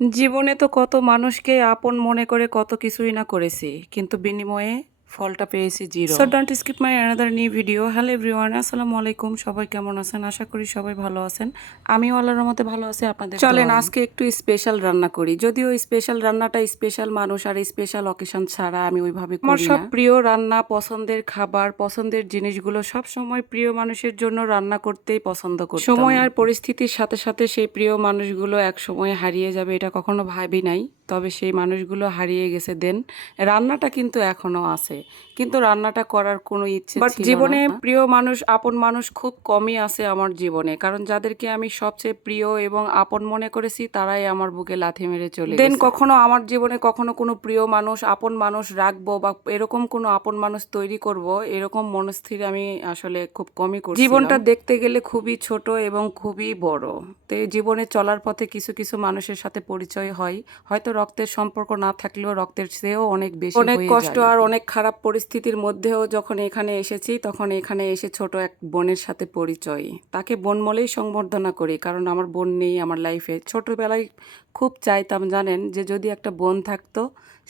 জীবনে তো কত মানুষকে আপন মনে করে কত কিছুই না করেছি কিন্তু বিনিময়ে ফলটা পেয়েছি zero. So don't skip my another new video hello everyone আসসালামু আলাইকুম সবাই কেমন আছেন? আশা করি সবাই ভালো আছেন। আমিও আল্লাহর মতে ভালো আছি। আপনাদের চলেন আজকে একটু স্পেশাল রান্না করি। যদিও স্পেশাল রান্নাটা স্পেশাল মানুষ আর স্পেশাল অকেশন ছাড়া আমি ওইভাবে করি আমার সব প্রিয় রান্না পছন্দের খাবার পছন্দের জিনিসগুলো সব সময় প্রিয় মানুষের জন্য রান্না করতেই পছন্দ করি সময় আর পরিস্থিতির সাথে সাথে সেই প্রিয় মানুষগুলো এক সময় হারিয়ে যাবে এটা কখনো ভাবি নাই। তবে সেই মানুষগুলো হারিয়ে গেছে দেন। রান্নাটা কিন্তু এখনও আছে। কিন্তু রান্নাটা করার কোনো ইচ্ছে বাট জীবনে প্রিয় মানুষ আপন মানুষ খুব কমই আছে আমার জীবনে। কারণ যাদেরকে আমি সবচেয়ে প্রিয় এবং আপন মনে করেছি তারাই আমার বুকে লাথি মেরে চলে দেন কখনো আমার জীবনে কখনো কোনো প্রিয় মানুষ আপন মানুষ রাখব বা এরকম কোনো আপন মানুষ তৈরি করব এরকম মনস্থির আমি আসলে খুব কমই করি জীবনটা দেখতে গেলে খুবই ছোট এবং খুবই বড়। তো জীবনে চলার পথে কিছু কিছু মানুষের সাথে পরিচয় হয়। হয়তো রক্তের সম্পর্ক না থাকলেও রক্তের চেয়েও অনেক বেশি অনেক কষ্ট আর অনেক খারাপ পরিস্থিতির মধ্যেও যখন এখানে এসেছি তখন এখানে এসে ছোট এক বোনের সাথে পরিচয়। তাকে বোন বলেই সংবর্ধনা করি কারণ আমার বোন নেই আমার লাইফে ছোটবেলায় খুব চাইতাম জানেন যে যদি একটা বোন থাকতো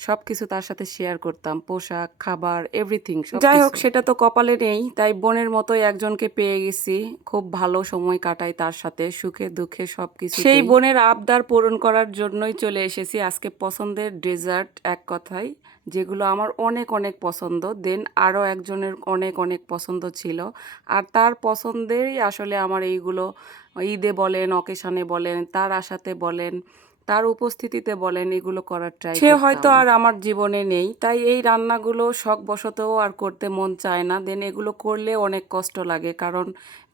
সব কিছু তার সাথে শেয়ার করতাম পোশাক খাবার এভরিথিং যাই হোক সেটা তো কপালে নেই। তাই বোনের মতোই একজনকে পেয়ে গেছি। খুব ভালো সময় কাটাই তার সাথে সুখে দুঃখে সব কিছু সেই বোনের আবদার পূরণ করার জন্যই চলে এসেছি আজকে পছন্দের ডেজার্ট এক কথায় যেগুলো আমার অনেক অনেক পছন্দ। দেন আরও একজনের অনেক অনেক পছন্দ ছিল। আর তার পছন্দেরই আসলে আমার এইগুলো ঈদে বলেন অকেশনে বলেন তার আশাতে বলেন তার উপস্থিতিতে বলেন এগুলো করার ট্রাই সে হয়তো আর আমার জীবনে নেই তাই এই রান্নাগুলো শখ বশতও আর করতে মন চায় না। দেন এগুলো করলে অনেক কষ্ট লাগে কারণ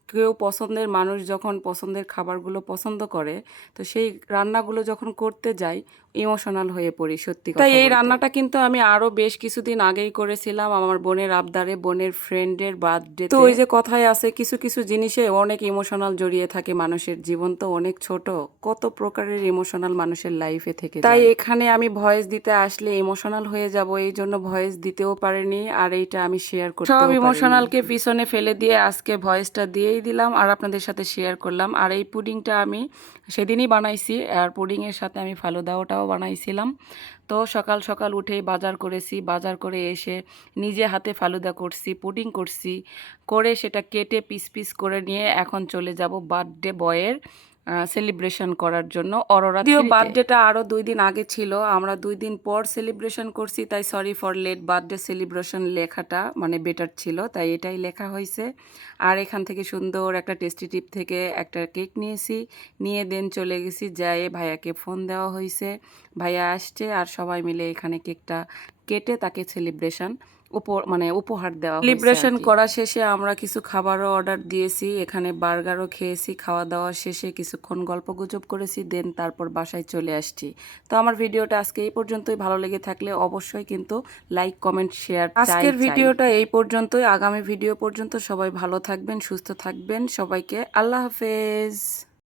কেউ পছন্দের মানুষ যখন পছন্দের খাবারগুলো পছন্দ করে তো সেই রান্নাগুলো যখন করতে যাই ইমোশনাল হয়ে পড়ি সত্যি তাই এই রান্নাটা কিন্তু আমি আরও বেশ কিছুদিন আগেই করেছিলাম আমার বোনের আবদারে বোনের ফ্রেন্ডের বার্থডে তো ওই যে কথায় আছে কিছু কিছু জিনিসে অনেক ইমোশনাল জড়িয়ে থাকে মানুষের জীবন তো অনেক ছোট। কত প্রকারের ইমোশনাল মানুষের লাইফে থেকে তাই এখানে আমি ভয়েস দিতে আসলে ইমোশনাল হয়ে যাব এই জন্য ভয়েস দিতেও পারিনি আর এইটা আমি শেয়ার করতে সব ইমোশনালকে পিছনে ফেলে দিয়ে আজকে ভয়েসটা দিয়েই দিলাম আর আপনাদের সাথে শেয়ার করলাম। আর এই পুডিংটা আমি সেদিনই বানাইছি আর পুডিংয়ের সাথে আমি ফালুদাওটাও বানাইছিলাম। তো সকাল সকাল উঠেই বাজার করেছি, বাজার করে এসে নিজে হাতে ফালুদা করছি, পুডিং করছি, করে সেটা কেটে পিস পিস করে নিয়ে এখন চলে যাব বার্থডে বয়ের। সেলিব্রেশন করার জন্য। অরোরা যদিও বার্থডেটা আরও দুই দিন আগে ছিল। আমরা দুই দিন পর সেলিব্রেশন করছি তাই sorry for late birthday celebration লেখাটা মানে বেটার ছিল তাই এটাই লেখা হয়েছে। আর এখান থেকে সুন্দর একটা টেস্টি টিপ থেকে একটা কেক নিয়েছি নিয়ে দেন চলে গেছি যাই ভাইয়াকে ফোন দেওয়া হয়েছে। ভাইয়া আসছে আর সবাই মিলে এখানে কেকটা কেটে তাকে সেলিব্রেশন মানে উপহার দেওয়া সেলিব্রেশন করা শেষে আমরা কিছু খাবারও অর্ডার দিয়েছি এখানে বার্গারও খেয়েছি খাওয়া দাওয়া শেষে কিছুক্ষণ গল্প গুজব করেছি দেন তারপর বাসায় চলে আসছি। তো আমার ভিডিওটা আজকে এই পর্যন্তই। ভালো লেগে থাকলে অবশ্যই কিন্তু লাইক কমেন্ট শেয়ার আজকের ভিডিওটা এই পর্যন্তই। আগামী ভিডিও পর্যন্ত সবাই ভালো থাকবেন সুস্থ থাকবেন। সবাইকে আল্লাহ হাফেজ।